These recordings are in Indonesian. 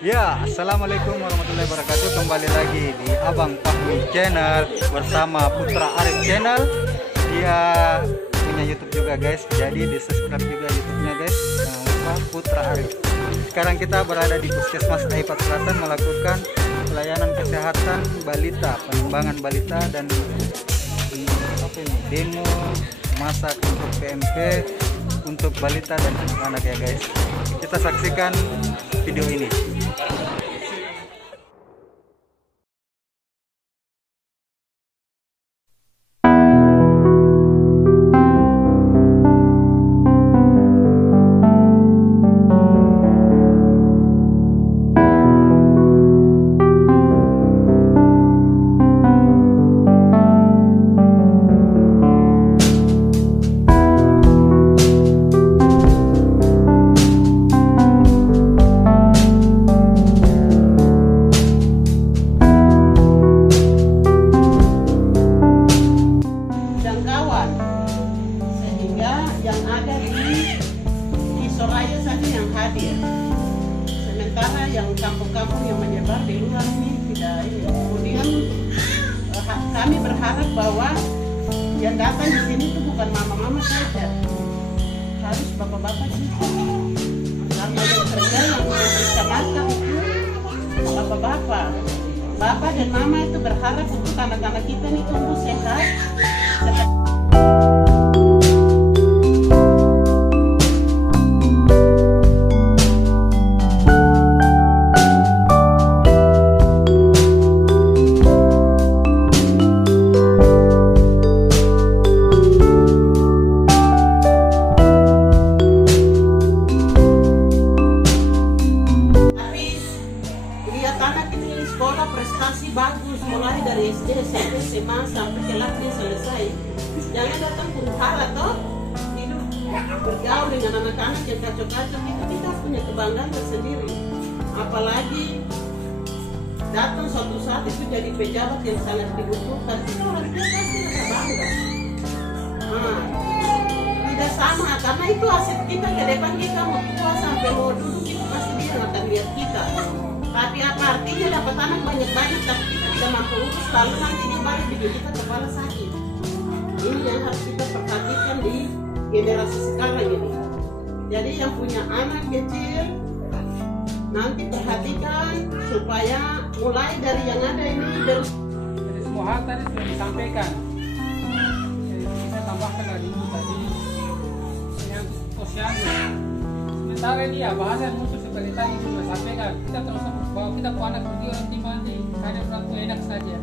Ya, assalamualaikum warahmatullahi wabarakatuh. Kembali lagi di Abang Fahmi Channel bersama Putra Arif Channel. Dia punya YouTube juga guys, jadi di subscribe juga YouTube-nya guys. Jangan lupa Putra Arif. Sekarang kita berada di Puskesmas Aipat Selatan melakukan pelayanan kesehatan balita, pengembangan balita dan demo masak untuk PMP untuk balita dan anak-anak ya guys. Kita saksikan video ini. Yang ada di Soraya saja yang hadir, sementara yang kampung-kampung yang menyebar di luar ini tidak ini. Kemudian kami berharap bahwa yang datang di sini itu bukan mama-mama saja, harus bapak-bapak juga, karena yang kerja yang kecamatan itu bapak-bapak. Bapak dan mama itu berharap untuk anak-anak kita ini tumbuh sehat. Sekolah prestasi bagus mulai dari SD, SMP, SMA sampai kelasnya selesai. Jangan datang huru-hara toh, hidup bergaul dengan anak-anak yang kacau-kacau itu kita punya kebanggaan tersendiri. Apalagi datang suatu saat itu jadi pejabat yang sangat dibutuhkan, itu orang tua pasti akan bangga. Tidak sama karena itu aset kita ke depan, kita mau tua sampai mau duduk itu pasti dia akan lihat kita. Tapi apa artinya dapat anak banyak-banyak tapi kita tidak mampu urus, lalu nanti dia balik bikin kita kepala sakit. Ini yang harus kita perhatikan di generasi sekarang ini. Jadi yang punya anak kecil nanti perhatikan supaya mulai dari yang ada ini terus. Jadi semua hal tadi sudah disampaikan. Jadi kita tambahkan lagi tadi yang posyandu. Sementara ini ya bahasan musuh seperti tadi sudah sampaikan. Kita terus bahwa kita punya anak pergi orang mandi, ada orang tua enak saja.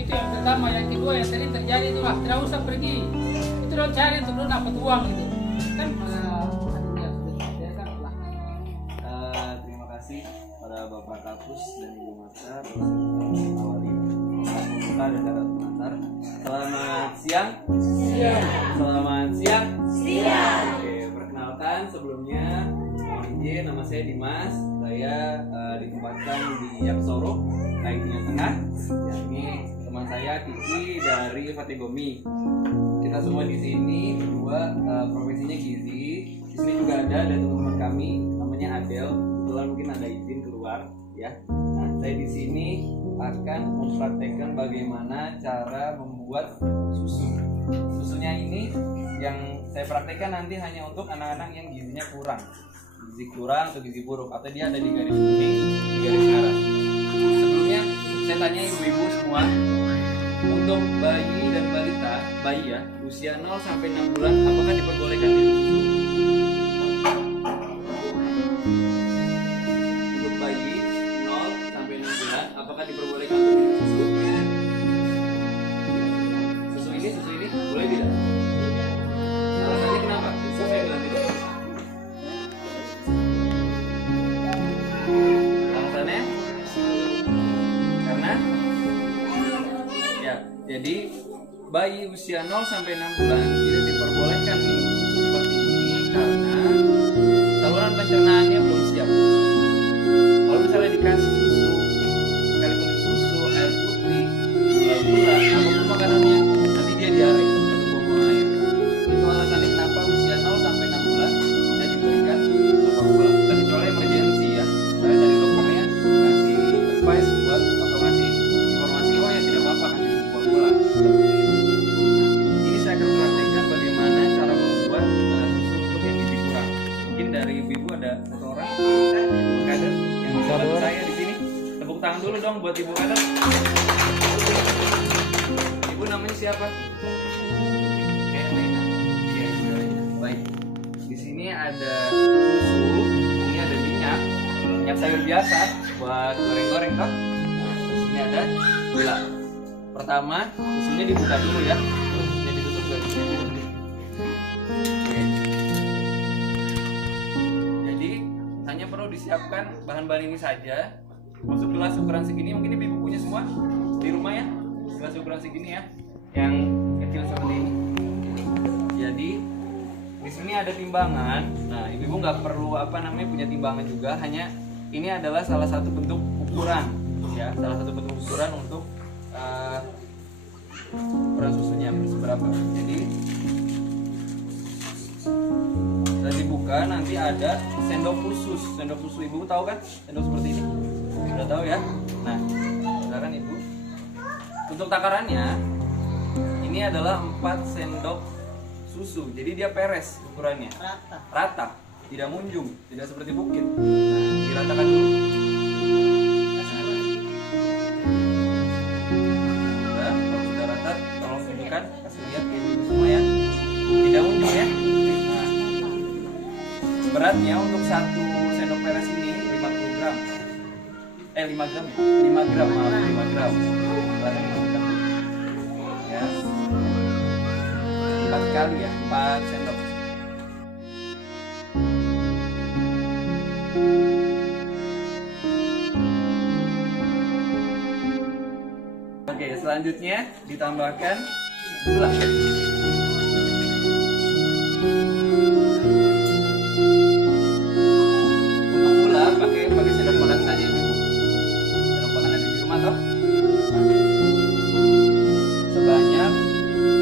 Itu yang pertama. Yang kedua yang sering terjadi itu lah, tidak usah pergi. Itu lo cari untuk lo dapat uang gitu. Kan terima kasih pada Bapak Kapus dan Ibu Master, awali Bapak dan Kakak Master. Selamat siang. Selamat siang. Oke, perkenalkan sebelumnya, nama saya Dimas. Saya ditempatkan di Yaksoro, Taitunya Tengah. Ya, ini teman saya Kiki dari Fatigomi. Kita semua di sini berdua profesinya gizi. Di sini juga ada teman-teman kami, namanya Adel. Kebetulan mungkin ada izin keluar, ya. Nah, saya di sini akan mempraktekkan bagaimana cara membuat susu. Susunya ini yang saya praktekkan nanti hanya untuk anak-anak yang gizinya kurang. Gizi kurang atau gizi buruk, atau dia ada di garis kuning, di garis merah. Sebelumnya saya tanya ibu-ibu semua, untuk bayi dan balita, bayi ya, usia 0 sampai 6 bulan, apakah diperbolehkan minum susu? Untuk bayi 0 sampai 6 bulan, apakah diperbolehkan minum susu? Susu ini boleh tidak? Alasannya kenapa? Siapa yang bilang tidak? Alasannya karena ya, jadi bayi usia 0 sampai 6 bulan tidak diperbolehkan minum susu seperti ini karena saluran pencernaannya belum siap. Kalau misalnya dikasih susu, sekalipun susu, air putih, gula-gula, apapun makanannya, nanti dia diare atau buang air. Itu alasannya kenapa usia 0 sampai 6 bulan tidak diberikan susu formula. Kecuali emergensi ya, saya dari dokter tangan dulu dong buat ibu kanan. Ibu namanya siapa? Elena. Iya, Ibu Elena. Baik. Di sini ada susu, ini ada minyak sayur biasa buat goreng-goreng toh. Nah, terus ini ada gula. Pertama, susunya dibuka dulu ya. Terus jadi tutup nggak bisa. Oke. Jadi hanya perlu disiapkan bahan-bahan ini saja. Masuk gelas ukuran segini, mungkin ibu punya semua di rumah ya. Gelas ukuran segini ya, yang kecil seperti ini. Jadi di sini ada timbangan. Nah, ibu nggak perlu punya timbangan juga. Hanya ini adalah salah satu bentuk ukuran, ya, salah satu bentuk ukuran untuk ukuran susunya seberapa. Jadi setelah dibuka nanti ada sendok khusus. Sendok khusus ibu tahu kan? Sendok seperti ini. Sudah tahu ya? Nah, silakan ibu. Untuk takarannya ini adalah 4 sendok susu. Jadi dia peres ukurannya. Rata. Tidak munjung, tidak seperti bukit. Nah, diratakan dulu. Kalau sudah rata, tolong tunjukkan, kasih lihat ke ibu semua ya. Tidak munjung ya. Nah, beratnya untuk 1 sendok peres ini 50 gram. 5 gram ya? 5 gram, maaf 5 gram. Beratnya 5 gram. Ya. 4 kali ya, 4 sendok. Oke, selanjutnya ditambahkan gula. Untuk gula pakai sendok makan saja ibu. Sendok makan ada di rumah toh. Sebanyak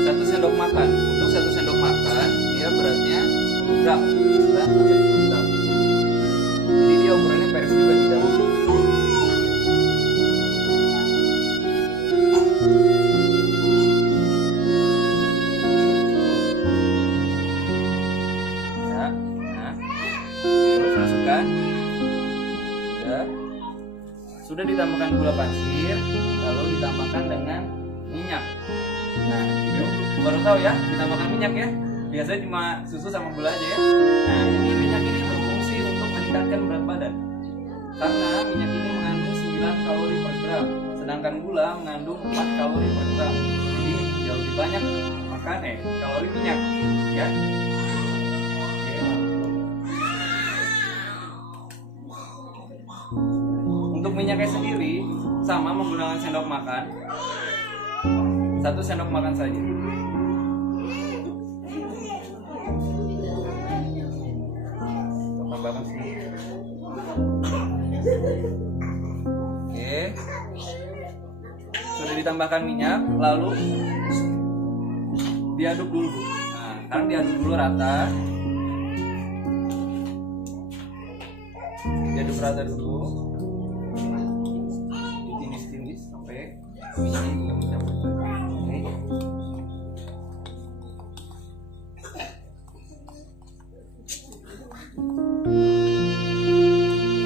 1 sendok makan. Untuk 1 sendok makan dia beratnya 10 gram, 9 sampai 10 gram. Jadi dia ukurannya peres juga tidak munjung. Sudah ditambahkan gula pasir, lalu ditambahkan dengan minyak. Nah, ibu baru tahu ya, ditambahkan minyak ya. Biasanya cuma susu sama gula aja ya. Nah, ini minyak ini berfungsi untuk meningkatkan berat badan. Karena minyak ini mengandung 9 kalori per gram, sedangkan gula mengandung 4 kalori per gram. Jadi jauh lebih banyak makan kalori minyak ya. Untuk minyaknya sendiri sama menggunakan sendok makan, 1 sendok makan saja. Tambahkan sedikit. Oke, sudah ditambahkan minyak, lalu diaduk dulu. Nah, sekarang diaduk dulu rata. Diaduk rata dulu. Minyaknya juga mencampur.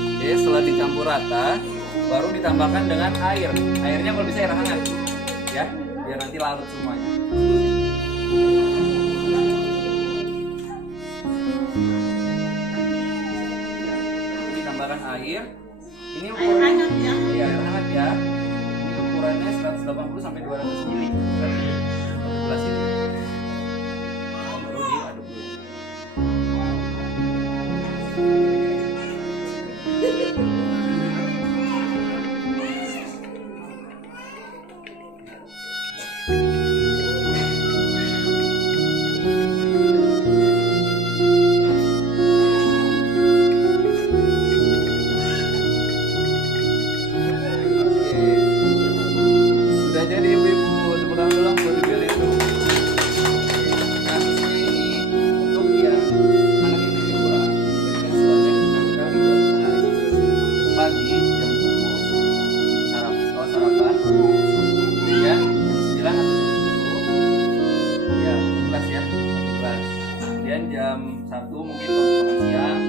Oke, setelah dicampur rata, baru ditambahkan dengan air. Airnya kalau bisa air hangat, ya, biar nanti larut semuanya. Ditambahkan air. Ini air hangat ya? Iya, air hangat ya. Ukurannya 180 sampai 200 ml dari satu gelas ini. Baru diaduk dulu. Jam 1 mungkin makan siang,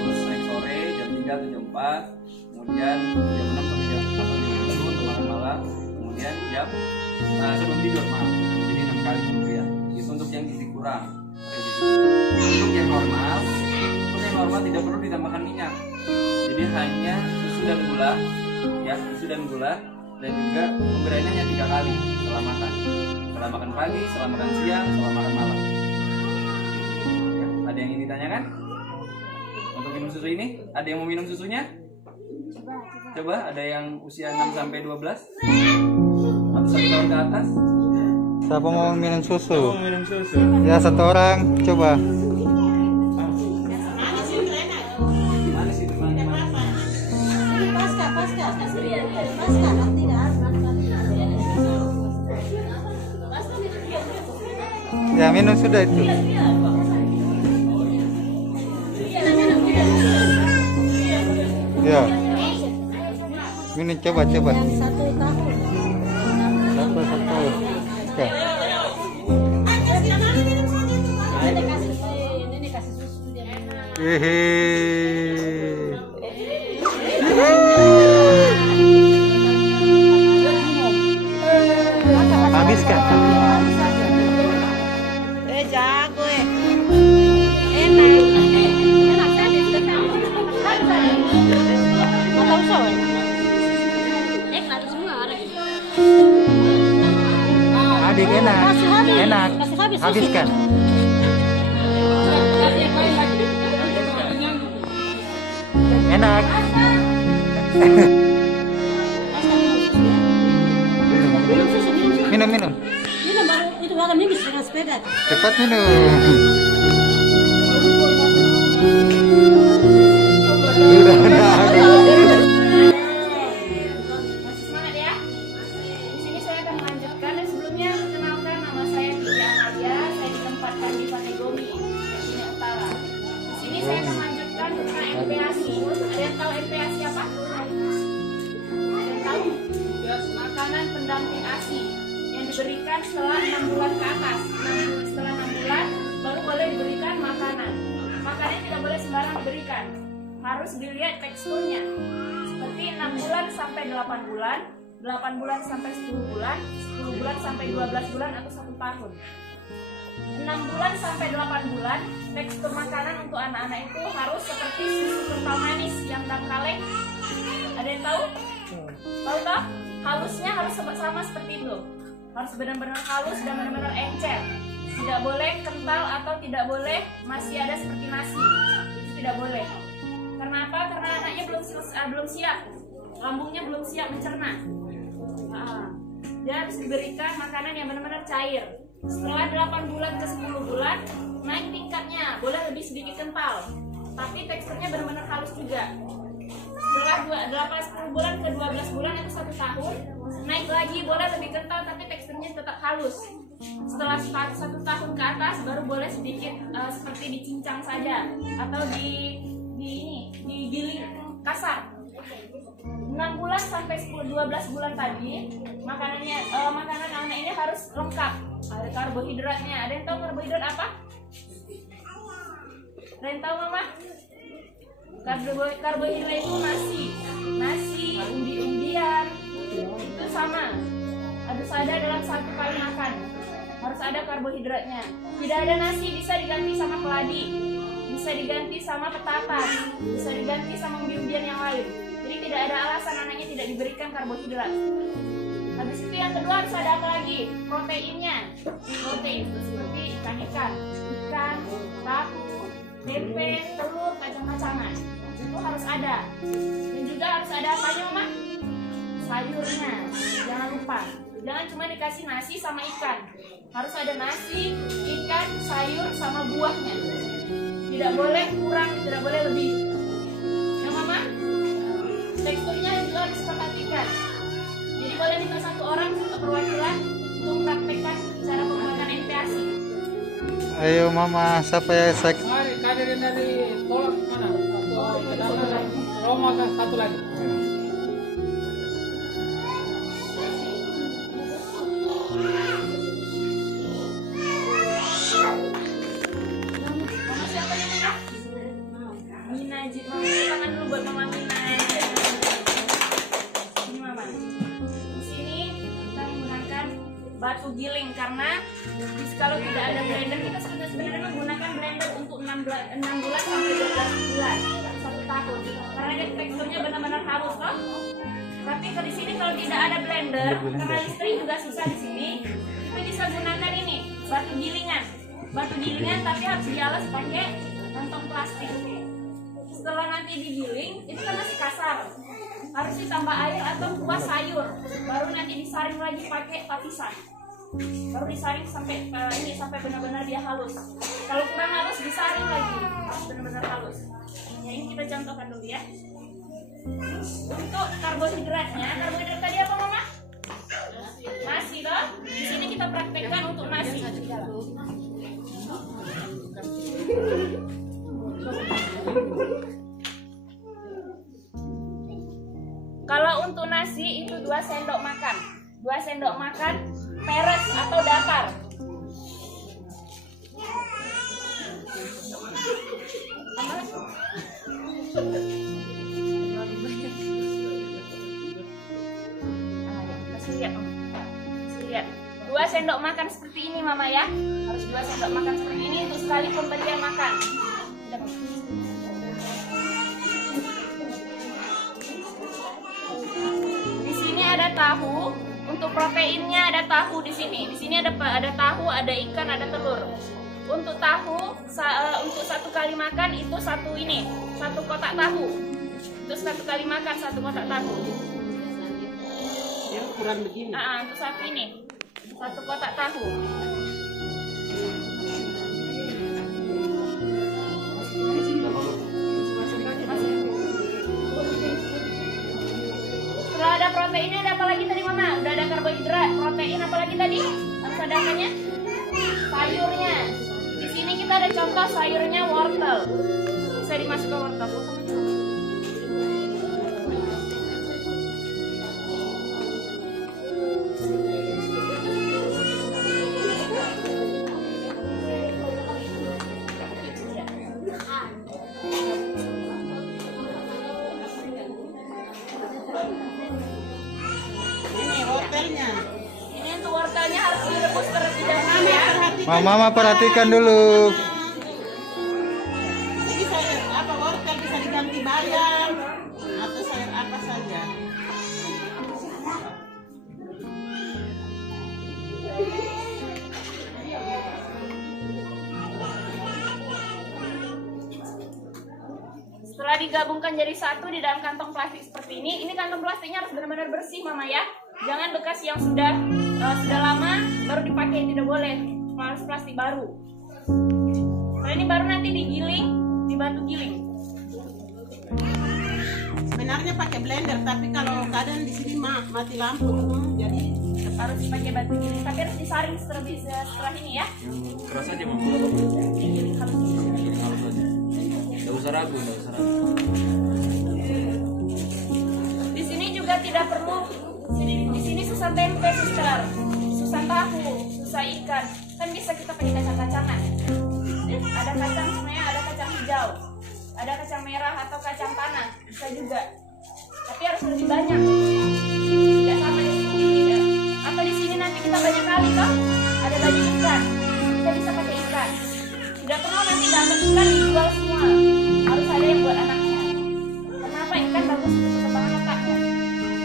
terus naik sore jam 3 atau jam 4, kemudian jam 6 sampai jam malam, kemudian jam sebelum tidur, maaf. Jadi 6 kali pemberian. Itu untuk yang gizi kurang. Untuk yang normal tidak perlu ditambahkan minyak. Jadi hanya susu dan gula, ya, susu dan gula, dan juga pemberiannya hanya 3 kali setelah makan. Setelah makan pagi, setelah makan siang, setelah makan malam. Ya, ada yang ingin ditanyakan? Untuk minum susu ini, ada yang mau minum susunya? Coba, ada yang usia 6 sampai 12 atau 1 tahun ke atas? Siapa mau minum susu? Mau minum susu? Ya, 1 orang, coba. Manis itu, manis. Ya, minum sudah itu. Ya. Minum coba. Satu tahun. Satu tahun. Ya. Nenek kasih susu dia. Hehe. Habiskan. Jago enak tadi atau soal enak semua Adik enak. Enak. Habiskan. Enak. Minum. ini baru itu makan ini dengan sepeda. Cepat minum. Udah. Masih semangat ya. Di sini saya akan melanjutkan. Dan sebelumnya perkenalkan, nama saya Tia Amalia. Saya ditempatkan di Pategomi, Sini Utara. Di sini saya akan melanjutkan tentang MPASI. Ada yang tahu MPASI apa? Ada yang tahu? Makanan pendamping ASI yang diberikan setelah 6 bulan ke atas. Setelah 6 bulan baru boleh diberikan makanan. Makanannya tidak boleh sembarang diberikan. Harus dilihat teksturnya. Seperti 6 bulan sampai 8 bulan, 8 bulan sampai 10 bulan, 10 bulan sampai 12 bulan atau 1 tahun. 6 bulan sampai 8 bulan, tekstur makanan untuk anak-anak itu harus seperti susu kental manis yang dark kaleng. Ada yang tahu? Tahu tak? Halusnya harus sama seperti itu. Harus benar-benar halus dan benar-benar encer. Tidak boleh kental atau tidak boleh masih ada seperti nasi. Itu tidak boleh. Karena apa? Karena anaknya belum siap. Lambungnya belum siap mencerna. Dia harus diberikan makanan yang benar-benar cair. Setelah 8 bulan ke 10 bulan, naik tingkatnya. Boleh lebih sedikit kental, tapi teksturnya benar-benar halus juga. Setelah 10 bulan ke 12 bulan itu 1 tahun, naik lagi, boleh lebih kental tapi teksturnya tetap halus. Setelah 1 tahun ke atas baru boleh sedikit seperti dicincang saja atau digiling kasar. 6 bulan sampai 12 bulan tadi makanan anak ini harus lengkap. Ada karbohidratnya. Ada yang tahu karbohidrat apa? Ada yang tahu mama? Karbohidrat itu nasi, umbi-umbian, itu sama. Harus ada dalam 1 kali makan. Harus ada karbohidratnya. Tidak ada nasi, bisa diganti sama keladi, bisa diganti sama petatas, bisa diganti sama umbi-umbian yang lain. Jadi tidak ada alasan anaknya tidak diberikan karbohidrat. Habis itu yang kedua harus ada apa lagi? Proteinnya. Protein itu seperti ikan, tahu, tempe, telur, kacang-kacangan. Itu harus ada. Dan juga harus ada apanya, Mama? Sayurnya. Jangan lupa. Jangan cuma dikasih nasi sama ikan. Harus ada nasi, ikan, sayur, sama buahnya. Tidak boleh kurang, tidak boleh lebih. Ya, Mama? Teksturnya juga harus diperhatikan. Jadi boleh minta 1 orang untuk perwakilan untuk mempraktekkan cara pembuatan MPASI. Ayo Mama, siapa ya Mari, kadirin dari tolak mana? Atau Roma kan 1 lagi. Mama siapa namanya? Mina. Mama tangan dulu buat Mama Mina. Ini Mama. Di sini batu giling, karena kalau tidak ada blender kita sebenarnya menggunakan blender untuk 6 bulan sampai 12 bulan 1 tahun, karena dia teksturnya benar-benar halus toh. Tapi di sini kalau tidak ada blender, karena listrik juga susah di sini, kita bisa gunakan ini batu gilingan, tapi harus dialas pakai kantong plastik. Setelah nanti digiling itu kan masih kasar, harus ditambah air atau kuah sayur, baru nanti disaring lagi pakai tapisan, baru disaring sampai sampai benar-benar dia halus. Kalau kurang halus disaring lagi, harus benar-benar halus. Ya, ini kita contohkan dulu ya. Untuk karbohidratnya, karbohidrat tadi apa Mama? Nasi toh. Di sini kita praktekkan untuk nasi. Kalau untuk nasi itu 2 sendok makan. 2 sendok makan peres atau datar. Lihat. 2 sendok makan seperti ini Mama ya. Harus 2 sendok makan seperti ini untuk sekali pemberian makan. Di sini ada tahu. Untuk proteinnya ada tahu di sini. Di sini ada tahu, ada ikan, ada telur. Untuk tahu untuk 1 kali makan itu 1 kotak tahu. Untuk 1 kali makan 1 kotak tahu. Yang ukuran begini. Untuk 1 kotak tahu. Setelah ada proteinnya ada apa lagi tadi Mama? Udah ada karbohidrat, protein apa lagi tadi? Harus ada apanya? Sayurnya. Di sini kita ada contoh sayurnya wortel. Bisa dimasukkan wortel. Ini wortelnya. Ini untuk wortelnya harus direbus terlebih dahulu ya. Mama perhatikan dulu. Ini sayur apa, wortel bisa diganti bayam atau sayur apa saja. Setelah digabungkan jadi satu di dalam kantong plastik seperti ini kantong plastiknya harus benar-benar bersih Mama ya. Jangan bekas yang sudah lama baru dipakai, tidak boleh. Harus plastik baru. Nah, ini baru nanti digiling di batu giling. Sebenarnya pakai blender, tapi kalau keadaan di sini mati lampu, jadi Harus pakai batu giling, tapi harus disaring setelah ini ya. Keras aja Mama. Digiling harus digiling. Halus aja. Nggak usah ragu. Di sini juga tidak perlu. Di sini susah tempe, suster, susah tahu, susah ikan. Kan bisa kita pakai kacang-kacangan. Ada kacang sebenarnya, ada kacang hijau, ada kacang merah atau kacang tanah, bisa juga. Tapi harus lebih banyak. Tidak sama di sini tidak. Atau di sini nanti kita banyak kali toh. Ada banyak ikan, kita bisa pakai ikan. Tidak perlu nanti dapat ikan dijual semua. Harus ada yang buat anaknya. Kenapa ikan bagus untuk perkembangan otaknya?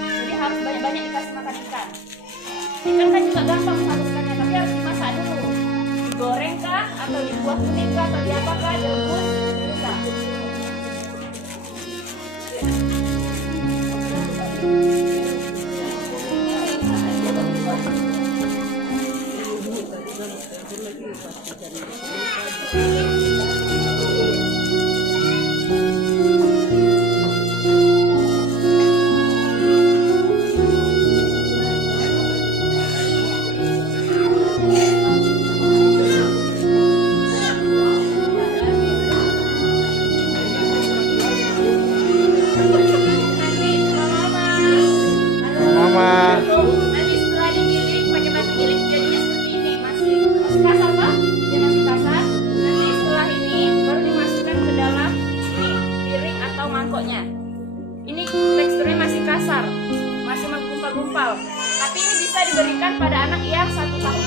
Jadi harus banyak-banyak dikasih makan ikan. Ikan kan juga gampang menghaluskannya, tapi harus dimasak dulu. Digoreng kah, atau dibuat kuning kah, atau diapakah, direbus, bisa. Nanti setelah digiling pakai batu giling jadinya seperti ini, masih kasar Pak, dia masih kasar. Nanti setelah ini baru dimasukkan ke dalam ini piring atau mangkoknya. Ini teksturnya masih kasar, masih menggumpal-gumpal. Tapi ini bisa diberikan pada anak yang 1 tahun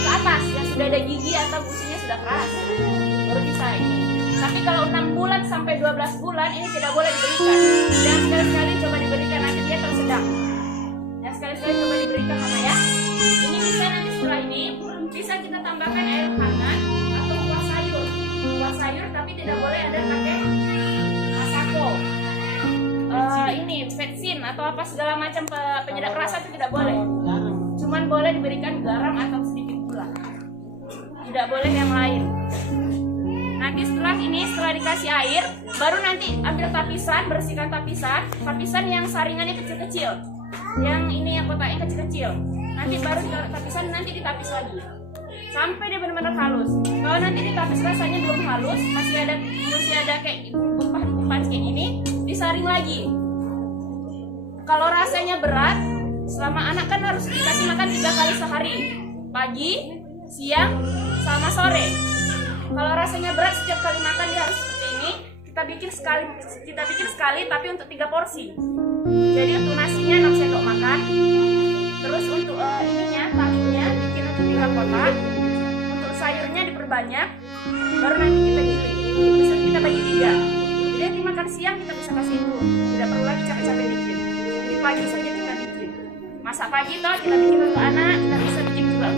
sudah ada gigi atau gusinya sudah keras, baru bisa ini. Tapi kalau 6 bulan sampai 12 bulan ini tidak boleh diberikan. Dan sekali-sekali coba diberikan, nanti dia tersedak. Ya sekali-sekali coba diberikan Mama ya. Ini bisa nanti setelah ini bisa kita tambahkan air hangat atau kuah sayur. Kuah sayur tapi tidak boleh ada pakai masako. Ini vetsin atau apa segala macam penyedap rasa itu tidak boleh. Cuman boleh diberikan garam atau sedikit gula. Tidak boleh yang lain. Nanti setelah ini, setelah dikasih air, baru nanti ambil tapisan, bersihkan tapisan yang saringannya kecil-kecil. Yang ini yang kotaknya kecil-kecil. Nanti baru tapisan nanti ditapis lagi. Sampai dia benar-benar halus. Kalau nanti ditapis rasanya belum halus, masih ada kayak kumpah-kumpah kayak ini, disaring lagi. Kalau rasanya berat, selama anak kan harus dikasih makan 3 kali sehari, pagi, siang, sama sore. Kalau rasanya berat setiap kali makan dia harus seperti ini. Kita bikin sekali tapi untuk 3 porsi. Jadi untuk nasinya 6 sendok makan. Terus untuk ininya, tahunya bikin untuk 3 kotak. Untuk sayurnya diperbanyak. Baru nanti kita giling. Bisa kita bagi 3. Jadi nanti makan siang kita bisa kasih itu. Tidak perlu lagi capek-capek bikin. Jadi pagi saja kita bikin. Masak pagi toh kita bikin untuk anak, kita bisa bikin juga.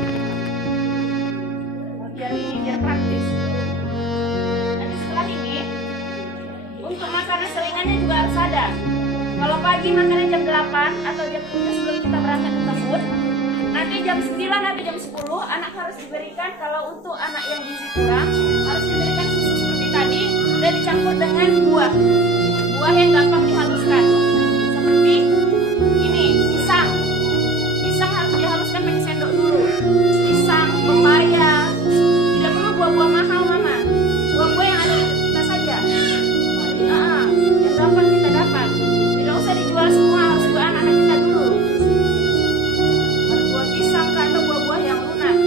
Biar praktis. Nanti setelah ini untuk makanan selingannya juga harus ada. Kalau pagi makannya jam 8 atau jam 7 sebelum kita berangkat ke food, nanti jam 9 atau jam 10 anak harus diberikan. Kalau untuk anak yang gizi kurang harus diberikan susu seperti tadi dan dicampur dengan buah yang gampang dihaluskan seperti ini. Pisang harus dihaluskan pakai sendok dulu. Pisang, pepaya, tidak perlu buah-buah mahal Mama, buah-buah yang ada di kita saja. Yang gampang kita dapat, tidak usah dijual semua, harus buat anak-anak kita dulu. Harus buah pisang atau buah-buah yang lunak.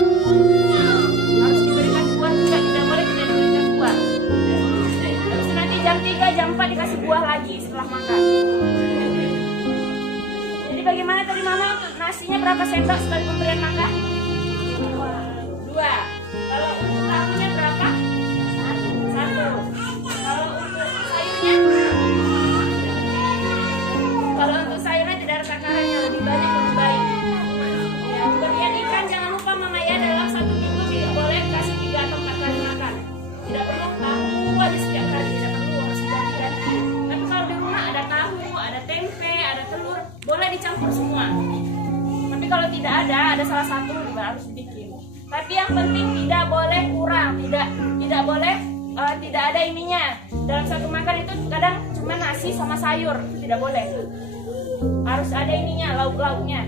Harus diberikan buah juga, tidak boleh tidak diberikan buah. Terus nanti jam 3, jam 4 dikasih buah lagi setelah makan. Jadi bagaimana tadi Mama untuk nasinya berapa sendok sekali pemberian makan? 2. Kalau untuk tahunya berapa? 1. Kalau untuk sayurnya? Kalau untuk sayurnya tidak ada takarannya, lebih banyak lebih baik. Ya, pemberian ikan jangan lupa Mama ya, dalam 1 minggu tidak boleh kasih 3 atau 4 kali makan. Tidak perlu tahu aja setiap hari, tidak perlu, harus ganti-ganti. Tapi kalau di rumah ada tahu, ada tempe, ada telur, boleh dicampur semua. Tapi kalau tidak ada salah satu juga harus dibikin. Tapi yang penting tidak boleh kurang, tidak boleh tidak ada ininya. Dalam satu makan itu kadang cuma nasi sama sayur, itu tidak boleh. Harus ada ininya, lauk-lauknya.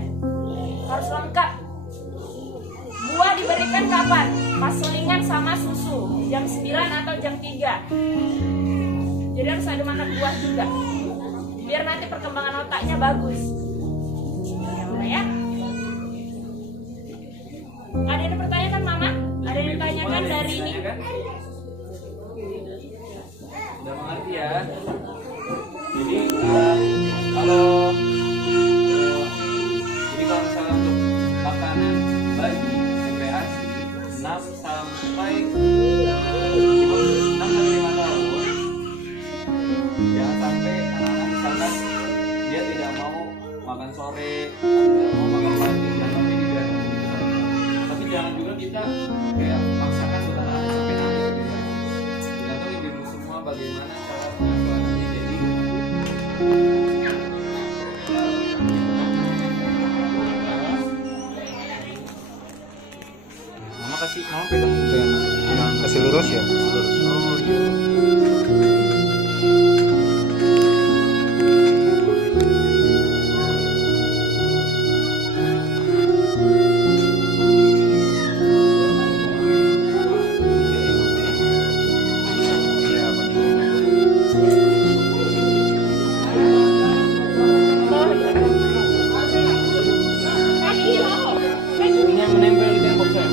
Harus lengkap. Buah diberikan kapan? Pas selingan sama susu, jam 9 atau jam 3. Jadi harus ada makan buah juga. Biar nanti perkembangan otaknya bagus. Ya. Ada yang dipertanyakan Mama? Ada yang ditanyakan dari ini? Udah mengerti ya? Jadi kalau misalnya untuk makanan bayi MPASI 6 sampai 5 tahun, jangan sampai anak-anak misalkan dia tidak mau makan sore atau tidak mau makan pagi, tapi juga tapi jangan juga kita kayak paksakan buat anak-anak sampai nanti gitu ya. Tergantung ibu semua bagaimana cara pengasuhannya. Jadi Mama pegang kasih lurus ya. Oh iya. ini yang menempel di tembok saya.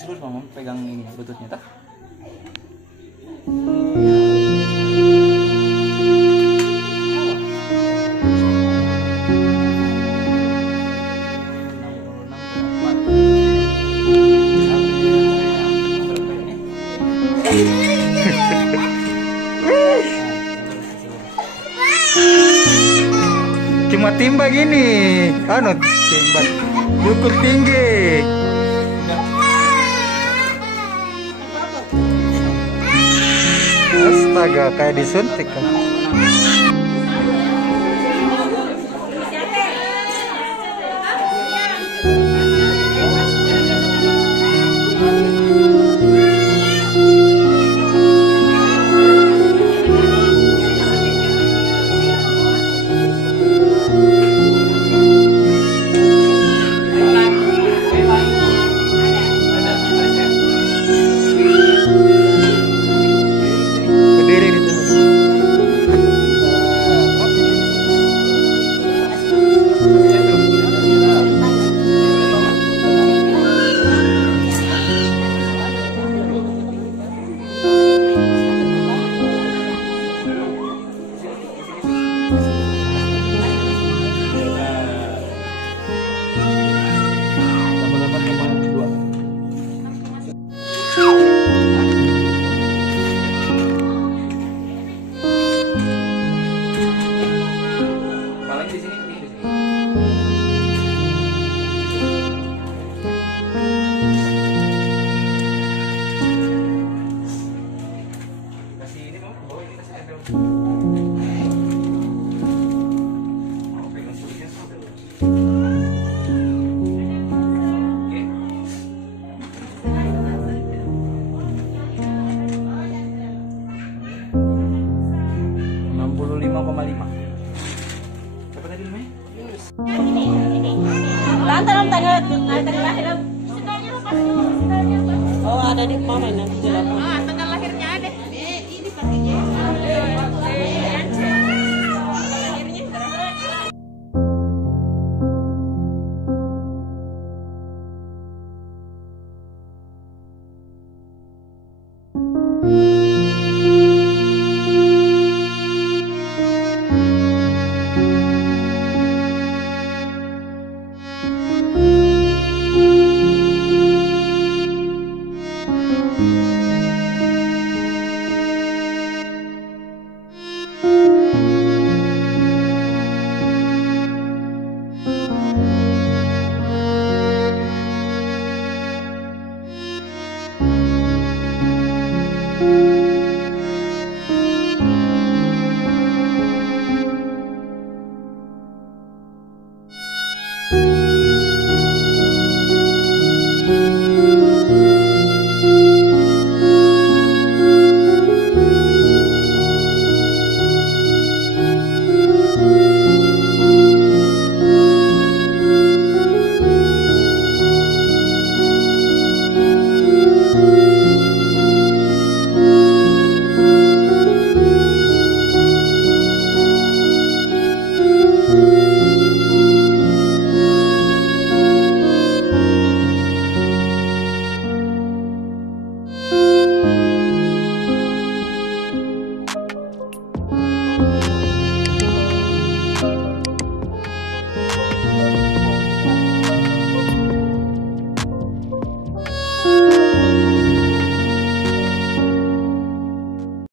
Masih lurus mama pegang ini lututnya tak? Cuma timbang ini, anu timbang, cukup tinggi. Astaga, kayak disuntik kan. Berdiri di sini. Kepalanya di sini, di sini. Kasih ini mau, bawa ini kasih tempel. Mau pegang sulitnya sampai. Oke. 65,5. Siapa tadi namanya? Lantar om tangga lahir om. Oh ada di mama nanti di dalam.